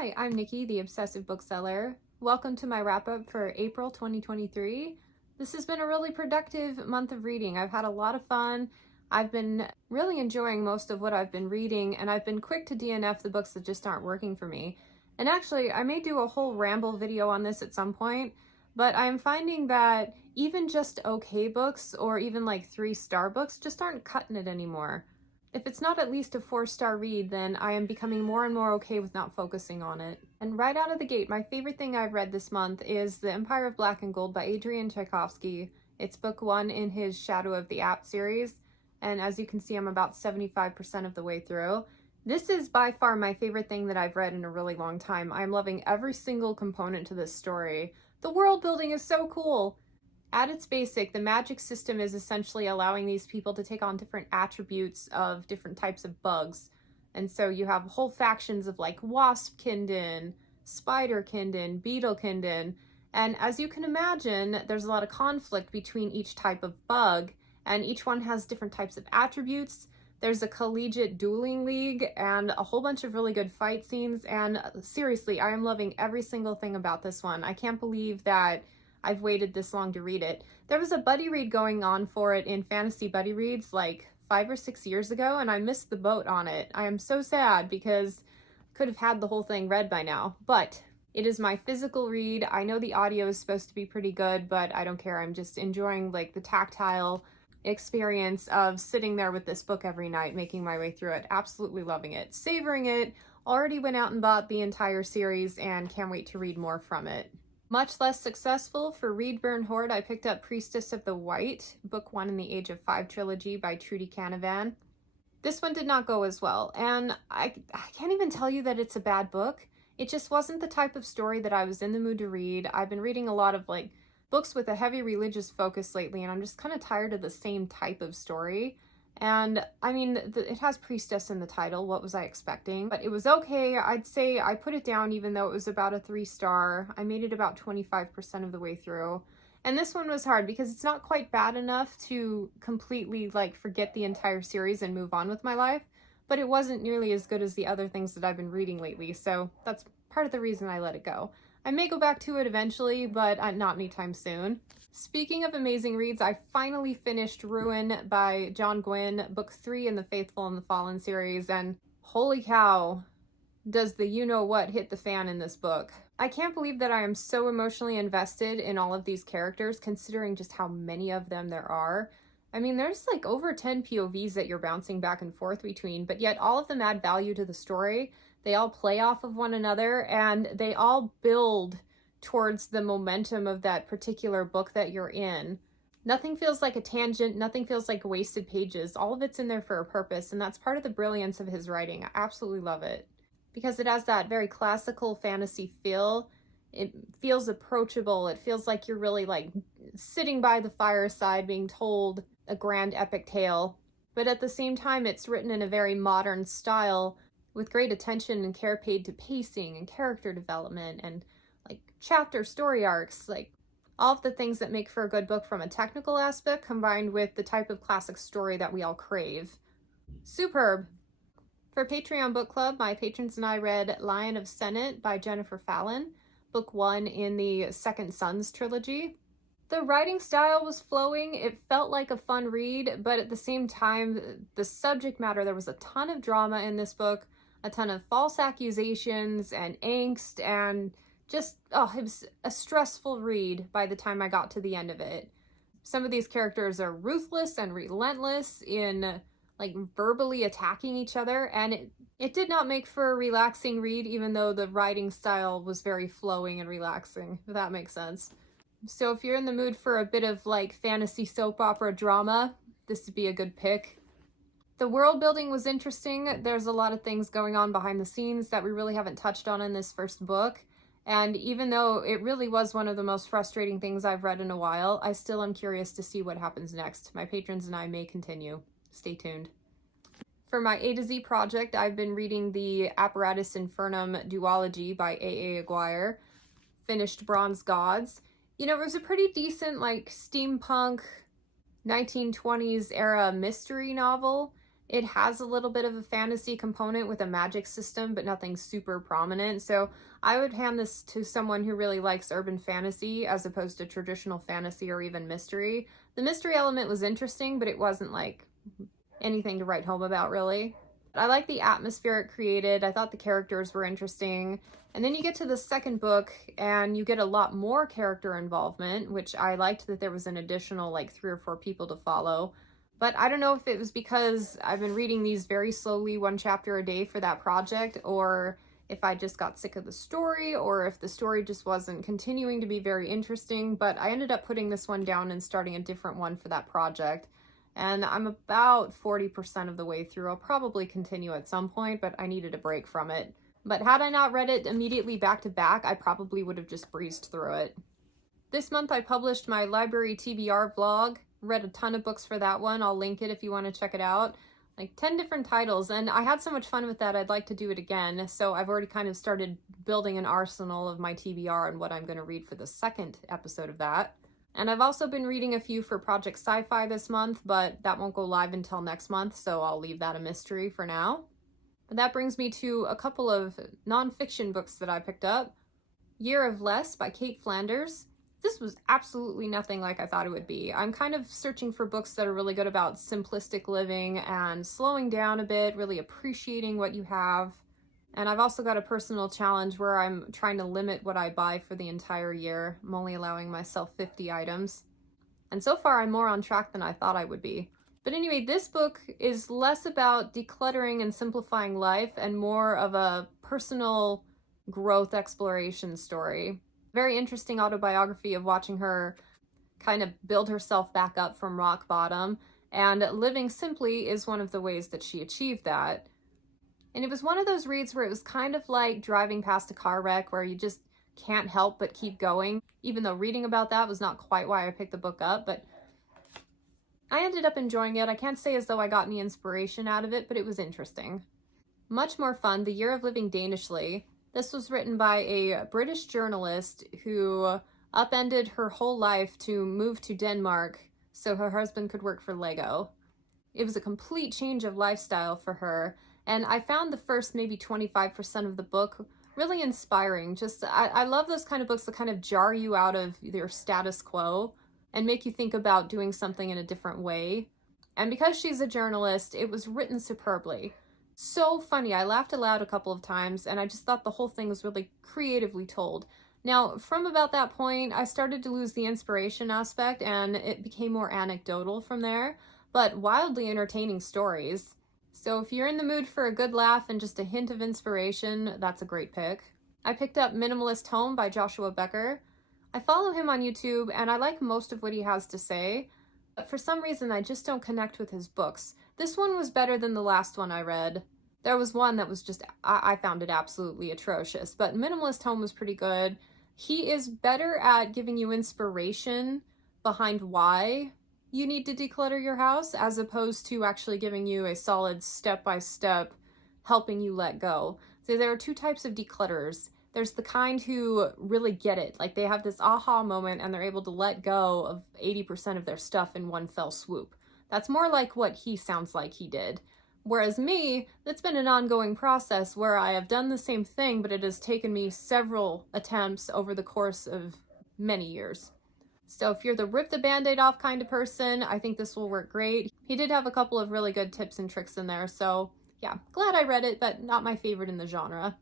Hi, I'm Nikki, the Obsessive Bookseller. Welcome to my wrap-up for April 2023. This has been a really productive month of reading. I've had a lot of fun. I've been really enjoying most of what I've been reading, and I've been quick to DNF the books that just aren't working for me. And actually, I may do a whole ramble video on this at some point, but I'm finding that even just okay books, or even like 3-star books, just aren't cutting it anymore. If it's not at least a 4-star read, then I am becoming more and more okay with not focusing on it. And right out of the gate, my favorite thing I've read this month is The Empire of Black and Gold by Adrian Tchaikovsky. It's book 1 in his Shadow of the App series, and as you can see, I'm about 75% of the way through. This is by far my favorite thing that I've read in a really long time. I'm loving every single component to this story. The world building is so cool! At its basic, the magic system is essentially allowing these people to take on different attributes of different types of bugs. And so you have whole factions of like Waspkindin, Spiderkindin, Beetlekindin, and as you can imagine, there's a lot of conflict between each type of bug, and each one has different types of attributes. There's a collegiate dueling league and a whole bunch of really good fight scenes, and seriously, I am loving every single thing about this one. I can't believe that I've waited this long to read it. There was a buddy read going on for it in Fantasy Buddy Reads like 5 or 6 years ago, and I missed the boat on it. I am so sad because I could have had the whole thing read by now, but it is my physical read. I know the audio is supposed to be pretty good, but I don't care. I'm just enjoying like the tactile experience of sitting there with this book every night, making my way through it. Absolutely loving it, savoring it. Already went out and bought the entire series and can't wait to read more from it. Much less successful for Read Burn Hoard, I picked up Priestess of the White, book 1 in the Age of 5 trilogy by Trudy Canavan. This one did not go as well, and I can't even tell you that it's a bad book. It just wasn't the type of story that I was in the mood to read. I've been reading a lot of like books with a heavy religious focus lately, and I'm just kind of tired of the same type of story. And I mean, it has priestess in the title. What was I expecting? But it was okay. I'd say I put it down even though it was about a 3-star. I made it about 25% of the way through. And this one was hard because it's not quite bad enough to completely like forget the entire series and move on with my life, but it wasn't nearly as good as the other things that I've been reading lately. So that's part of the reason I let it go. I may go back to it eventually, but not anytime soon. Speaking of amazing reads, I finally finished Ruin by John Gwynne, book 3 in the Faithful and the Fallen series, and holy cow, does the you-know-what hit the fan in this book. I can't believe that I am so emotionally invested in all of these characters, considering just how many of them there are. I mean, there's like over 10 POVs that you're bouncing back and forth between, but yet all of them add value to the story. They all play off of one another, and they all build towards the momentum of that particular book that you're in. Nothing feels like a tangent, nothing feels like wasted pages. All of it's in there for a purpose, and that's part of the brilliance of his writing. I absolutely love it because it has that very classical fantasy feel. It feels approachable. It feels like you're really like sitting by the fireside being told a grand epic tale, but at the same time it's written in a very modern style with great attention and care paid to pacing and character development and like chapter story arcs, like all of the things that make for a good book from a technical aspect combined with the type of classic story that we all crave. Superb. For Patreon Book Club, my patrons and I read Lion of Senate by Jennifer Fallon, book 1 in the Second Sons trilogy. The writing style was flowing. It felt like a fun read, but at the same time, the subject matter, there was a ton of drama in this book, a ton of false accusations and angst, and just, it was a stressful read by the time I got to the end of it. Some of these characters are ruthless and relentless in like verbally attacking each other, and it did not make for a relaxing read, even though the writing style was very flowing and relaxing, if that makes sense. So if you're in the mood for a bit of like fantasy soap opera drama, this would be a good pick. The world building was interesting. There's a lot of things going on behind the scenes that we really haven't touched on in this first book. And even though it really was one of the most frustrating things I've read in a while, I still am curious to see what happens next. My patrons and I may continue. Stay tuned. For my A to Z project, I've been reading the Apparatus Infernum duology by A.A. Aguirre. Finished Bronze Gods. You know, it was a pretty decent like steampunk 1920s era mystery novel. It has a little bit of a fantasy component with a magic system, but nothing super prominent. So I would hand this to someone who really likes urban fantasy as opposed to traditional fantasy or even mystery. The mystery element was interesting, but it wasn't like anything to write home about, really. I like the atmosphere it created. I thought the characters were interesting. And then you get to the second book and you get a lot more character involvement, which I liked that there was an additional like 3 or 4 people to follow. But I don't know if it was because I've been reading these very slowly, 1 chapter a day for that project, or if I just got sick of the story, or if the story just wasn't continuing to be very interesting. But I ended up putting this one down and starting a different one for that project. And I'm about 40% of the way through. I'll probably continue at some point, but I needed a break from it. But had I not read it immediately back to back, I probably would have just breezed through it. This month I published my library TBR vlog. Read a ton of books for that one. I'll link it if you want to check it out. Like 10 different titles, and I had so much fun with that I'd like to do it again. So I've already kind of started building an arsenal of my TBR and what I'm going to read for the second episode of that. And I've also been reading a few for Project Sci-Fi this month, but that won't go live until next month, so I'll leave that a mystery for now. But that brings me to a couple of nonfiction books that I picked up. Year of Less by Cait Flanders. This was absolutely nothing like I thought it would be. I'm kind of searching for books that are really good about simplistic living and slowing down a bit, really appreciating what you have. And I've also got a personal challenge where I'm trying to limit what I buy for the entire year. I'm only allowing myself 50 items. And so far I'm more on track than I thought I would be. But anyway, this book is less about decluttering and simplifying life and more of a personal growth exploration story. Very interesting autobiography of watching her kind of build herself back up from rock bottom, and living simply is one of the ways that she achieved that. And it was one of those reads where it was kind of like driving past a car wreck where you just can't help but keep going, even though reading about that was not quite why I picked the book up, but I ended up enjoying it. I can't say as though I got any inspiration out of it, but it was interesting. Much more fun, The Year of Living Danishly. This was written by a British journalist who upended her whole life to move to Denmark so her husband could work for Lego. It was a complete change of lifestyle for her, and I found the first maybe 25% of the book really inspiring. I love those kind of books that kind of jar you out of your status quo and make you think about doing something in a different way. And because she's a journalist, it was written superbly. So funny. I laughed aloud a couple of times, and I just thought the whole thing was really creatively told. Now, from about that point, I started to lose the inspiration aspect, and it became more anecdotal from there, but wildly entertaining stories. So if you're in the mood for a good laugh and just a hint of inspiration, that's a great pick. I picked up Minimalist Home by Joshua Becker. I follow him on YouTube, and I like most of what he has to say, but for some reason I just don't connect with his books. This one was better than the last one I read. There was one that was just, I found it absolutely atrocious, but Minimalist Home was pretty good. He is better at giving you inspiration behind why you need to declutter your house, as opposed to actually giving you a solid step-by-step helping you let go. So there are 2 types of declutterers. There's the kind who really get it, like they have this aha moment and they're able to let go of 80% of their stuff in one fell swoop. That's more like what he sounds like he did. Whereas me, it's been an ongoing process where I have done the same thing, but it has taken me several attempts over the course of many years. So if you're the rip the band-aid off kind of person, I think this will work great. He did have a couple of really good tips and tricks in there, so yeah, glad I read it, but not my favorite in the genre.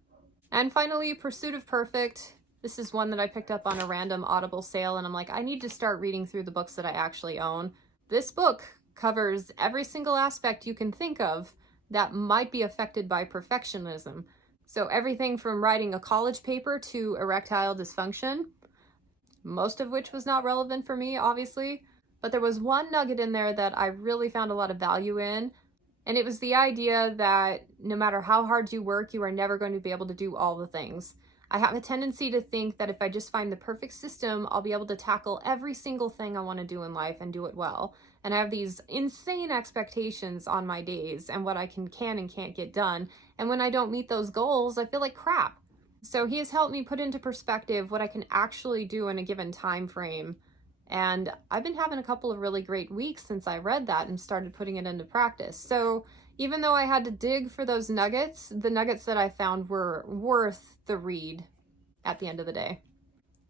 And finally, Pursuit of Perfect. This is one that I picked up on a random Audible sale, and I'm like, I need to start reading through the books that I actually own. This book covers every single aspect you can think of that might be affected by perfectionism. So everything from writing a college paper to erectile dysfunction, most of which was not relevant for me, obviously, but there was one nugget in there that I really found a lot of value in, and it was the idea that no matter how hard you work, you are never going to be able to do all the things. I have a tendency to think that if I just find the perfect system, I'll be able to tackle every single thing I want to do in life and do it well. And I have these insane expectations on my days and what I can and can't get done. And when I don't meet those goals, I feel like crap. So he has helped me put into perspective what I can actually do in a given time frame. And I've been having a couple of really great weeks since I read that and started putting it into practice. So Even though I had to dig for those nuggets, the nuggets that I found were worth the read at the end of the day.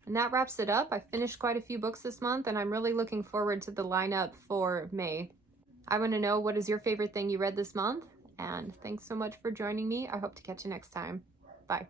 And that wraps it up. I finished quite a few books this month, and I'm really looking forward to the lineup for May. I want to know, what is your favorite thing you read this month? And thanks so much for joining me. I hope to catch you next time. Bye.